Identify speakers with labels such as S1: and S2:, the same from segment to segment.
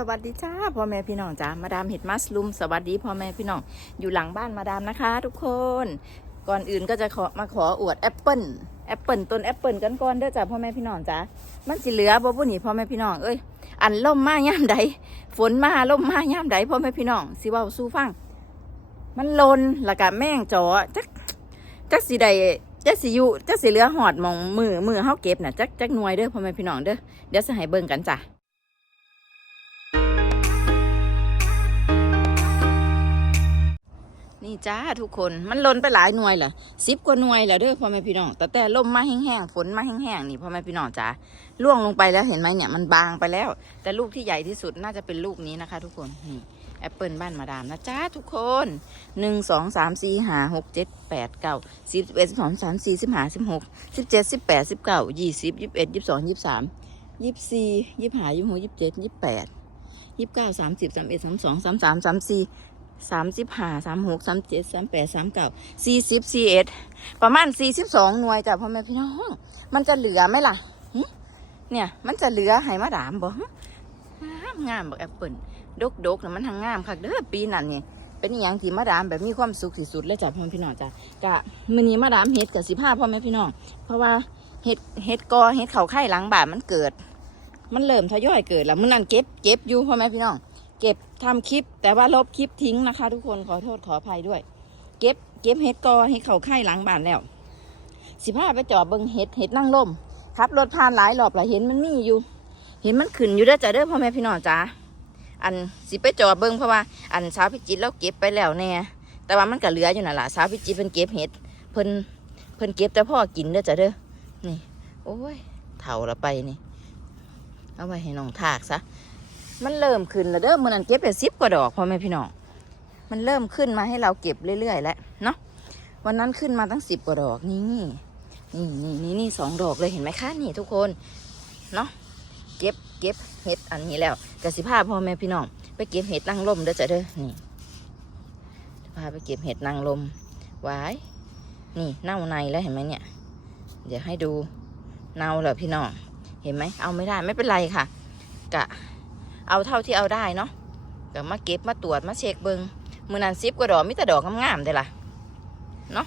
S1: สวัสดีจ้าพ่อแม่พี่น้องจ้ามาดามเห็ดมัสลุม สวัสดีพ่อแม่พี่น้องอยู่หลังบ้านมาดามนะคะ ทุกคน ก่อนอื่นก็จะขอมาขออวดแอปเปิลแอปเปิลต้นแอปเปิลกันก่อนเด้อจ้าพ่อแม่พี่น้องจ้ามันสิเหลือบ่บุนี่พ่อแม่พี่น้องเอ้ยอันล่มมาย่ามใดฝนมาล่มมาย่ามใดพ่อแม่พี่น้องสิว้าสู้ฟัง มันลนแล้วก็แม่งจอจักจักสิใดจักสิอยู่จักสิเหลือหอดมองมือมือเฮาเก็บน่ะจักจักหน่วยเด้อพ่อแม่พี่น้องเด้อเดี๋ยวสิให้เบิ่งกันจ้ะ นี่จ้าทุกคนมันล้นไปหลายหน่วยเหรอสิบกว่าหน่วยแล้วเด้อพ่อแม่พี่น้องแต่แต่ลมมาแห้งๆฝนมาแห้งๆนี่พ่อแม่พี่น้องจ้าล่วงลงไปแล้วเห็นไหมเนี่ยมันบางไปแล้ว แต่ลูกที่ใหญ่ที่สุดน่าจะเป็นลูกนี้นะคะ ทุกคนนี่แอปเปิลบ้านมาดามนะจ้าทุกคนหนึ่งสองสามสี่ห้าหกเจ็ดแปดเก้าสิบเอ็ดสิบสองสิบสามสี่สิบห้าสิบหกสิบเจ็ดสิบแปดสิบเก้ายี่สิบยี่สิบเอ็ดยี่สิบสองยี่สิบสามยี่สิบสี่ยี่สิบห้ายี่สิบหกยี่สิบเจ็ดยี่สิบแปดยี่สิบเก้าสามสิบสามเอ็ดสามสองสามสามสามสี่ สามสิบห้าสามหกสามเจ็ดสามแปดสามเก้าสี่สิบสี่เอ็ดประมาณสี่สิบสองหน่วยจ้ะพ่อแม่พี่น้อง มันจะเหลือไหมล่ะเนี่ย มันจะเหลือให้มาดามบ่งามงามบอกแอปเปิลดกดกนะมันทางงามคักเด้อปีนั้นเนี่ยเป็นอย่างที่มาดามแบบมีความสุขที่สุดเลยจ้ะพ่อแม่พี่น้องจ้ะกะมือนี้มาดามเฮ็ดกับสิบห้าพ่อแม่พี่น้อง เพราะว่าเฮ็ดเฮ็ดกอเฮ็ดเข่าไข่หลังบานมันเกิด มันเริ่มทยอยเกิดแล้วมื้อนั้นเก็บเก็บอยู่พ่อแม่พี่น้อง เก็บทำคลิป แต่ว่าลบคลิปทิ้งนะคะ ทุกคนขอโทษขออภัยด้วย เก็บเก็บเห็ดกอให้เขาไข่หลังบ้านแล้วสิพาไปจอดเบิงเห็ดเห็ดนั่งลมครับรถผ่านหลายรอบหลายเห็นมันมีอยู่ เห็นมันขึ้นอยู่เด้อจ้ะเด้อพ่อแม่พี่น้องจ้าอันสิไปจอดเบิงเพราะว่าอันสาวพิจิตเราเก็บไปแล้วแน่แต่ว่ามันก็เหลืออยู่น่ะล่ะสาวพิจิตเพิ่นเก็บเห็ดเพิ่นเพิ่นเก็บแต่พ่อกินเด้อจ้ะเด้อนี่ โอ้ยเถ่าละไปนี่ เอาไว้ให้น้องทากซะ มันเริ่มขึ้นแล้วเด้อมันนั้นเก็บไปสิบกว่าดอกพ่อแม่พี่น้องมันเริ่มขึ้นมาให้เราเก็บเรื่อยๆแล้วเนาะวันนั้นขึ้นมาตั้งสิบกว่าดอกนี่นี่นี่นี่นี่สองดอกเลยเห็นไหมคะนี่ทุกคนเนาะเก็บเก็บเห็ดอันนี้แล้วกสิพาพ่อแม่พี่น้องไปเก็บเห็ดนางลมเด้อจ้ะเด้อนี่พาไปเก็บเห็ดนางลมไว้นี่เน่าในแล้วเห็นไหมเนี่ย เดี๋ยวให้ดูเน่าแล้วพี่น้องเห็นไหมเอาไม่ได้ไม่เป็นไรค่ะ กะ เอาเท่าที่เอาได้เนาะก็มาเก็บมาตรวจมาเช็คเบิงมือนันซิบกว่าดอกมิแต่ดอกงามๆเด้ล่ะเนาะ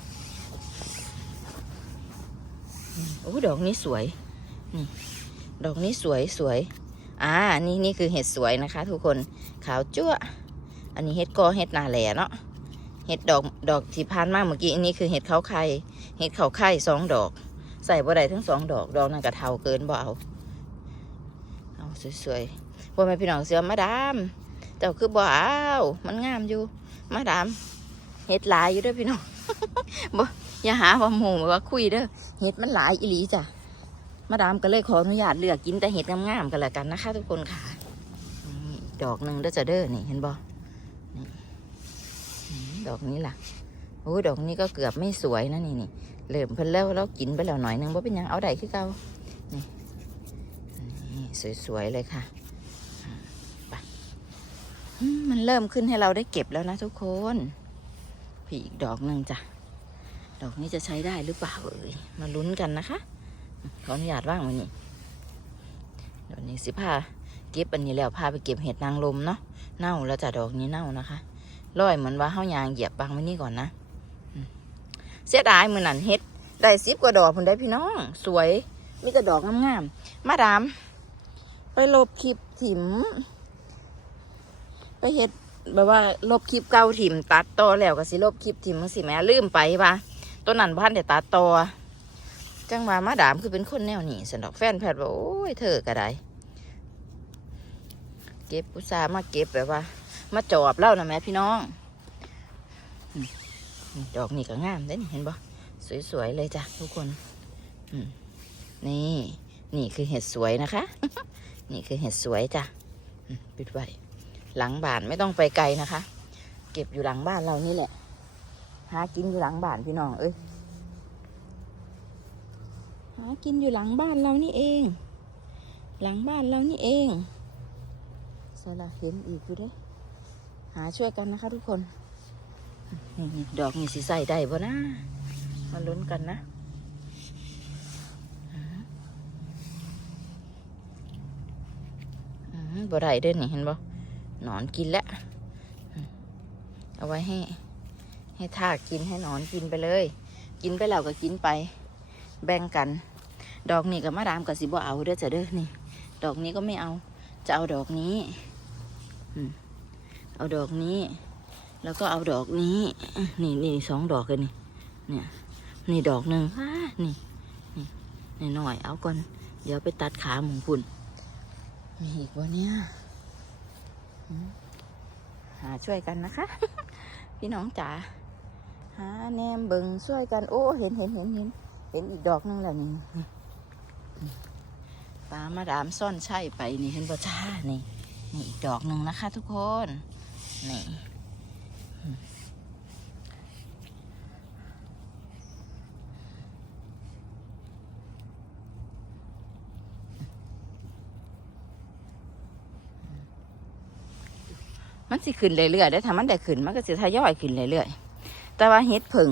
S1: โอ้ดอกนี้สวยนี่ดอกนี้สวยสวยอ่านี่นี่คือเห็ดสวยนะคะ ทุกคนขาวจั่วอันนี้เห็ดกอเห็ดนาแหล่เนาะเห็ดดอกดอกที่พานมากเมื่อกี้อันนี้คือเห็ดเขาไข่เห็ดเขาไข่สองดอก ใส่บ่ได้ทั้งสองดอกดอกนั่นก็เท่าเกินบ่เอาเอาสวยๆ พ่อแม่พี่น้องเสือมาดามเจ้าคือบ่เอามันงามอยู่ มาดามเห็ดหลายอยู่ด้อพี่น้องบ่อย่าหาว่าหมูว่าคุยเด้อเห็ดมันหลายอีหลีจ้ะมาดามก็เลยขออนุญาตเลือกกินแต่เห็ดงามๆกันล้วกันนะคะ ทุกคนค่ะดอกหนึ่งเด้อจะเด้อนี่เห็นบ่นี่อืมดอกนี้ล่ะโอ้ยดอกนี้ก็เกือบไม่สวยนะนี่นี่เริ่มเพิ่นแล้วแล้วกินไปแล้วหน่อยหนึงว่าเป็นยังเอาได้คือเก่านี่สวยๆเลยค่ะ มันเริ่มขึ้นให้เราได้เก็บแล้วนะทุกคนผีอีกดอกหนึ่งจ้ะ ดอกนี้จะใช้ได้หรือเปล่าเอ่ยมาลุ้นกันนะคะ ขออนุญาตว่างไวันนี้เดี๋ยวนี้สิพาเก็บอันนี้แล้วพาไปเก็บเห็ดนางลมเนาะเน่าแล้วจ้ะดอกนี้เน่านะคะร้อยเหมือนว่าเฮายางเหยียบบางไว้นี่ก่อนนะเสียดายมือนั่นเห็ดได้สิบกว่าดอกคุณได้พี่น้อง สวยมีแต่ดอกงามๆมาดาม ไปลบคลิปถิ่ม ไปเฮ็ดแบบว่าลบคลิปเก่าถิ่มตัดต่อแล้วก็สิลบคลิปถิ่มมันสิแม่ลืมไปปะตัวนั้นพันเดี๋ยวตัดต่อจังว่ามาดามคือเป็นคนแนวนี้สันดอกแฟนแพทย์ว่าโอ้ยเธอก็ไดเก็บอุตสามาเก็บแบบว่า มาจอบเล่านะแม่พี่น้องดอกนี่ก็งามเด้นเห็นบ่สวยๆเลยจ้ะทุกคนนี่ นี่คือเห็ดสวยนะคะ นี่คือเห็ดสวยจ้ะปิดไว้ หลังบ้านไม่ต้องไปไกลนะคะ เก็บอยู่หลังบ้านเรานี่แหละหากินอยู่หลังบ้านพี่น้องเอ้ยหากินอยู่หลังบ้านเรานี่เอง หลังบ้านเรานี่เองสละเห็นอีกอยู่เด้อหาช่วยกันนะคะ ทุกคนนี่ดอกนี่สิใส่ได้บ่นะมาลุ้นกันนะบ่ได้เด้อนี่เห็นบ่ หนอนกินแล้วเอาไว้ให้ ให้ทากกินให้หนอนกินไปเลย กินไปแล้วก็กินไป แบ่งกัน ดอกนี้กับมาดามกับสิบเอาเด้อจ้ะเด้อนี่ ดอกนี้ก็ไม่เอา จะเอาดอกนี้เอาดอกนี้ แล้วก็เอาดอกนี้ นี่นี่สองดอกเลยนี่ เนี่ย นี่ดอกหนึ่งนี่นี่หน่อยๆเอาก่อน เดี๋ยวไปตัดขาหมูพุ่นมีอีกวะเนี่ย หาช่วยกันนะคะ พี่น้องจ๋าหาแนมเบิงช่วยกันโอ้เห็นเห็นเห็นเห็นเห็นอีกดอกหนึงแล้วนี่นี่นี่ปลามาดามซ่อนใช่ไปนี่เห็นบ่จ้านี่นี่อีกดอกหนึ่งนะคะ ทุกคนนี่ มันสิขึ้นเรื่อยๆได้อถ้ามันได้ขึ้นมันก็สิทยอยขึ้นเรื่อยๆแต่ว่าเห็ดผึ่ง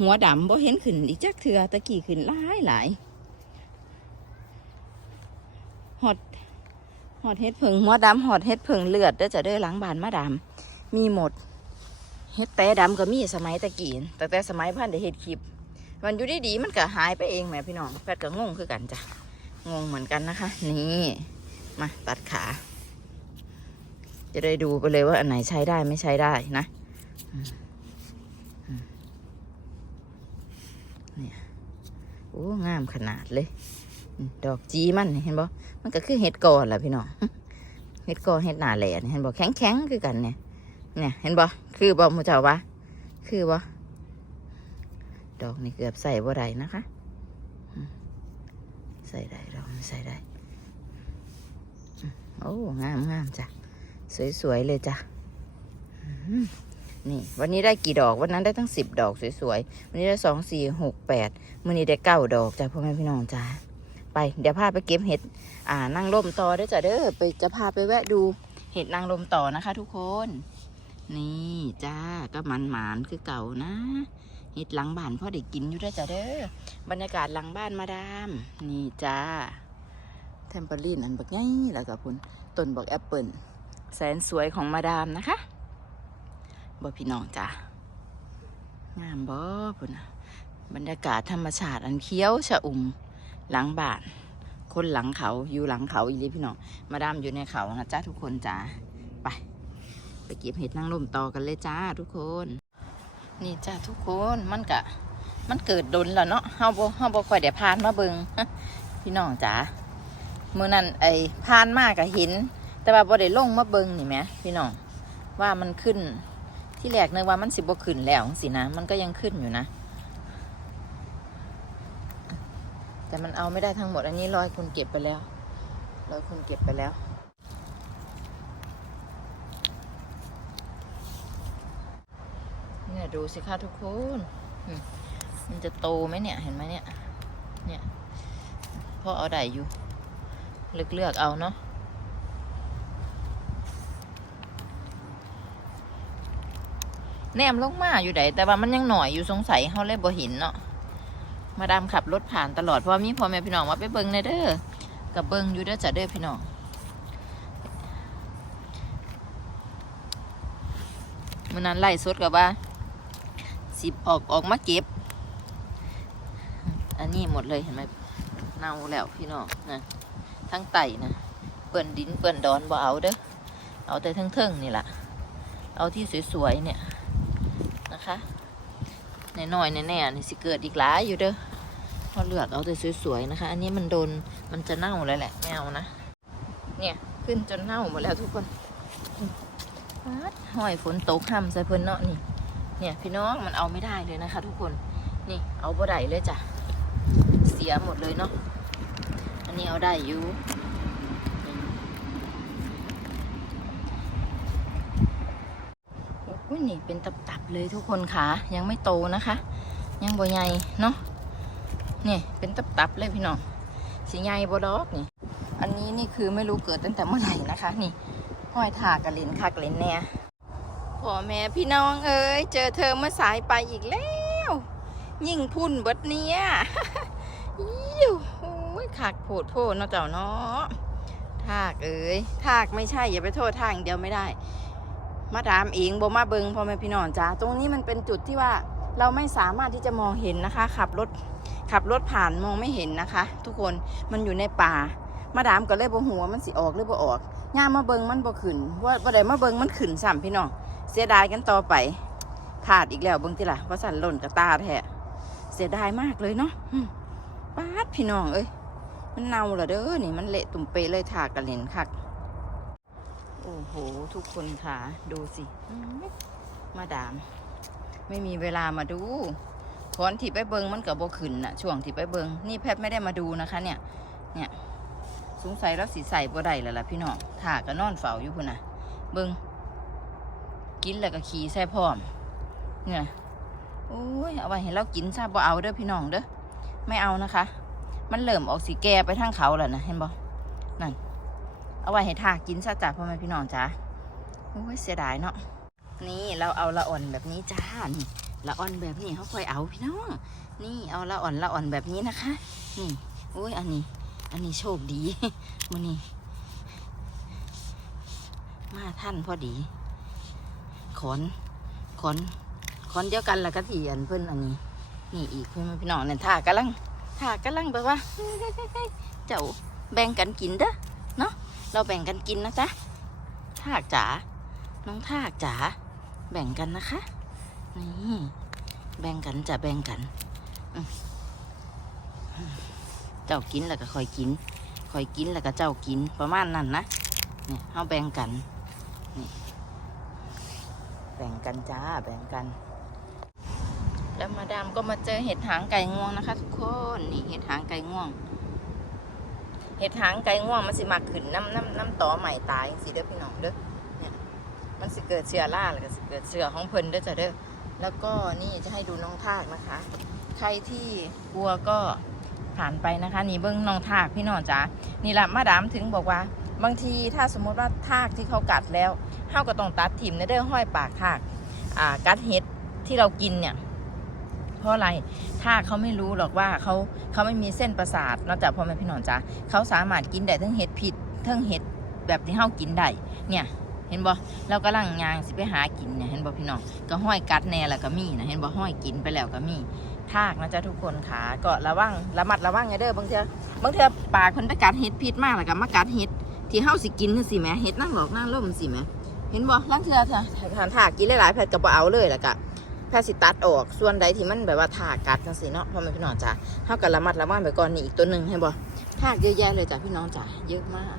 S1: หัวดำบ่เห็นขึ้นอีกจักเถือตะกี้ขึ้นหลายหลายหอดหอดเห็ดผึ่งหัวดำหอดเห็ดผึ่งเลือดเด้อจะเด้อหลังบานมาดามมีหมดเห็ดแต่ดำก็มีสมัยตะกี้แต่แต่สมัยพันได้เห็ดคลิปมันอยู่ดีๆมันก็หายไปเองแหมพี่น้องแฟดก็งงคือกันจ้ะงงเหมือนกันนะคะ นี่ มาตัดขา จะได้ดูไปเลยว่าอันไหนใช้ได้ไม่ใช้ได้นะเนี่ยโอ้งามขนาดเลย ดอกจีมันเห็นบ่มันก็คือเห็ดกอแหละพี่น้องเห็ดกอเห็ดหนาแหล่นี่เห็นบ่แข็งแข็งคือกันเนี่ยเนี่ย เห็นบ่คือบ่หมูเจ้าวะคือบ่ดอกนี่เกือบใส่บ่ได้นะคะ ใส่ได้ดอกใส่ได้โอ้งามงามจ้ะ สวยๆเลยจ้ะนี่ วันนี้ได้กี่ดอกวันนั้นได้ตั้งสิบดอกสวยๆวันนี้ได้สองสี่หกแปดวันนี้ได้เก้าดอกจ้ะพ่อแม่พี่น้องจ้าไปเดี๋ยวพาไปเก็บเห็ดอ่านั่งลมต่อเด้จ้ะเด้อไปจะพาไปแวะดูเห็ดนางลมต่อนะคะ ทุกคน นี่จ้าก็มันหมานคือเก่านะเห็ดหลังบ้านพ่อได้กินอยู่เด้จ้ะเด้อบรรยากาศหลังบ้านมาดามนี่จ้าเทมเปอรีนอันบักไงแล้วก็พุ่นต้นบักแอปเปิล แสนสวยของมาดามนะคะบ่พี่น้องจ้างามบ่พุ่นนะบรรยากาศธรรมชาติอันเขียวชะอุ่มหลังบ้าน คนหลังเขาอยู่หลังเขาอีหลีพี่น้องมาดามอยู่ในเขานะจ้าทุกคนจ้าไป ไปเก็บเห็ดนางรมต่อกันเลยจ้าทุกคน นี่จ้าทุกคนมันกะ มันเกิดดนแล้วเนาะเฮาบ่เฮาบ่ค่อยได้พานมาเบิงพี่น้องจ้ามื้อนั้นไอ้พานมากกะเห็น แต่ว่าบ่ได้ลงมาเบิงนี่แหมพี่น้องว่ามันขึ้นที่แรกนึกว่ามันสิบ่ขึ้นแล้วสินะมันก็ยังขึ้นอยู่นะ แต่มันเอาไม่ได้ทั้งหมดอันนี้ร้อยคุณเก็บไปแล้วร้อยคุณเก็บไปแล้วเนี่ยดูสิคะทุกคนอืมมันจะโตไหมเนี่ยเห็นไหมเนี่ย เนี่ยพ่อเอาได้อยู่ เลือกเลือกเอาเนาะ แนมลงมาอยู่ไหนแต่ว่ามันยังหน่อยอยู่สงสัยเขาเลยบ่เห็นเนาะมาดามขับรถผ่านตลอดเพราะมีพ่อแม่พี่น้องมาไปเบิงในเด้อกับเบิงอยู่เด้อจ้ะเด้อพี่น้องมื่อนั้นไล่สดกับว่าสิบออกออกมาเก็บ อันนี้หมดเลยเห็นไหมเน่าแล้วพี่น้องนะทั้งไตนะเปิ่อนดินเปิ่อนดอนบ่เอาเด้อเอาแต่ทั้งเทิงๆนี่แหละเอาที่สวยๆเนี่ย นะคะหน่อยๆแน่ๆนี่สิเกิดอีกหลายอยู่เด้อพอเลือกเอาแต่สวยๆนะคะ อันนี้มันโดนมันจะเน่าแล้วแหละไม่เอานะเนี่ยขึ้นจนเน่าหมดแล้วทุกคนป๊าดห้อยฝนตกห้ำใส่เพิ่นเนาะนี่ เนี่ยพี่น้องมันเอาไม่ได้เลยนะคะ ทุกคนนี่เอาบ่ได้เลยจ้ะเสียหมดเลยเนาะอันนี้เอาได้อยู่อุ้ ยนี่เป็นตับๆเลยทุกคนค่ะ ยังไม่โตนะคะ ยังบ่ใหญ่เนาะนี่เป็นตับๆเลยพี่น้องสีใหญ่บดอกนี่ อันนี้นี่คือไม่รู้เกิดตั้งแต่เมื่อไหร่นะคะ นี่ห้อยถากระเลนคักเลนแน่พ่อแม่พี่น้องเอ้ยเจอเธอเมื่อสายไปอีกแล้ว ยิ่งพุ่นเบิดเนี่ยอิ้วโอ้ยคักโผดโผเนาะเจ้าเนาะถทากเอ้ยทากไม่ใช่อย่าไปโทษทากอย่างเดียวไม่ได้ มาดามเองบ่มาเบิงพ่อแม่พี่น้องจ้าตรงนี้มันเป็นจุดที่ว่าเราไม่สามารถที่จะมองเห็นนะคะ ขับรถขับรถผ่านมองไม่เห็นนะคะ ทุกคนมันอยู่ในป่า มาดามก็เลยบ่หัวมันสิออกหรือบ่ออกย่ามาเบิงมันบ่ขึ้นว่าบ่ได้มาเบิงมันขึ้นซ้ำพี่น้องเสียดายกันต่อไป ขาดอีกแล้วเบิ่งติล่ะว่าสันหล่นกับตาแท้เสียดายมากเลยเนาะอืมปาดพี่น้องเอ้ยมันเน่าเหรอเด้อนี่มันเละตุ่มเปเลยถากกระเล่นคัก โอ้โห ทุกคนค่ะดูสิ มาดาม ไม่มีเวลามาดูตอนที่ไปเบิงมันกับโบขึ้นน่ะ ช่วงที่ไปเบิงนี่แพทย์ไม่ได้มาดูนะคะ เนี่ย เนี่ยสงสัยแล้วสีใส่บ่ได้แล้วล่ะพี่น้องถ่าก็นอนเฝ้าอยู่พุ่นน่ะเบิงกินแล้วก็ขี่ใส่พร้อมเนี่ยโอ้ยเอาไว้ให้เรากินซะบ่เอาเด้อพี่น้องเด้อไม่เอานะคะ มันเริ่มออกสีแก่ไปทางเขาแล้วนะเห็นบ่นั่น เอาไว้ให้ทากินซะจ้ะพ่อแม่พี่น้องจ้าโอ้ยเสียดายเนาะนี่เราเอาละอ่อนแบบนี้จ้านี่ละอ่อนแบบนี้เขาค่อยเอาพี่น้องนี่เอาละอ่อนละอ่อนแบบนี้นะคะ นี่โอ้ยอันนี้ อันนี้โชคดีมันนี่มาท่านพอดี ขอน ขอน ขอนเดียวกันละกะทีอันเพิ่นอันนี้ นี่อีกเพื่อนพี่น้องเนี่ยท่ากำลังท่ากำลังแบบว่า เจ้าแบ่งกันกินเด้อเนาะ เราแบ่งกันกินนะจ๊ะทากจ๋าน้องทากจ๋าแบ่งกันนะคะนี่แบ่งกันจะแบ่งกันเจ้ากินแล้วก็คอยกินคอยกินแล้วก็เจ้ากินประมาณนั้นนะเนี่ยเราแบ่งกันนี่แบ่งกันจ้าแบ่งกัน แล้วมาดามก็มาเจอเห็ดหางไก่งวงนะคะ ทุกคนนี่เห็ดหางไก่ง่วง เห็ดหางไก่ง่วงมันสิมาขึ้นน้ำน้ำน้ำต่อใหม่ตายสิเด้อพี่น้องเด้อเนี่ยมันสิเกิดเชื้อราแล้วก็สิเกิดเชื้อของเพิ่นเด้อจ้ะเด้อแล้วก็นี่จะให้ดูน้องทากนะคะ ใครที่กลัวก็ผ่านไปนะคะ นี่เบิ้งน้องทากพี่น้องจ๋านี่แหละมาดามถึงบอกว่า บางทีถ้าสมมติว่าทากที่เขากัดแล้วเฮาก็ต้องตัดถิ่มในเด้อห้อยปากทากอ่ากัดเห็ดที่เรากินเนี่ย เพราะอะไรถ้าเขาไม่รู้หรอกว่าเขาเขาไม่มีเส้นประสาทนอกจากพ่อแม่พี่น้องจ้าเขาสามารถกินได้ทั้งเห็ดผิดทั้งเห็ดแบบที่เฮากินได้เนี่ยเห็นบ่เรากำลังยางสิไปหากินเนี่ยเห็นบ่พี่น้องก็ห้อยกัดแน่แล้วก็มีนะเห็นบ่ห้อยกินไปแล้วก็มีทากนะจ๊ะทุกคนขาก็ระวังระมัดระวังไงเด้อบางเทีบางเทีปากคนไปกัดเห็ดพิษมากแล้วก็มากัดเห็ดที่เฮาสิกินสิแม่เห็ดนั่งหลอกนั่งล่มสิแม่เห็นบ่ลังเทือเถอะทานทากกินหลายๆแพทย์ก็บ่เอาเลยแล้วก็ พาสิตัดออกส่วนใดที่มันแบบว่าถากกัดจังสีเนาะพ่อแม่พี่น้องจ้าเท่ากับระมัดระวังไปก่อนนี่อีกตัวหนึ่งให้บ่ถากเยอะแยะเลยจ้ะพี่น้องจ้าเยอะมาก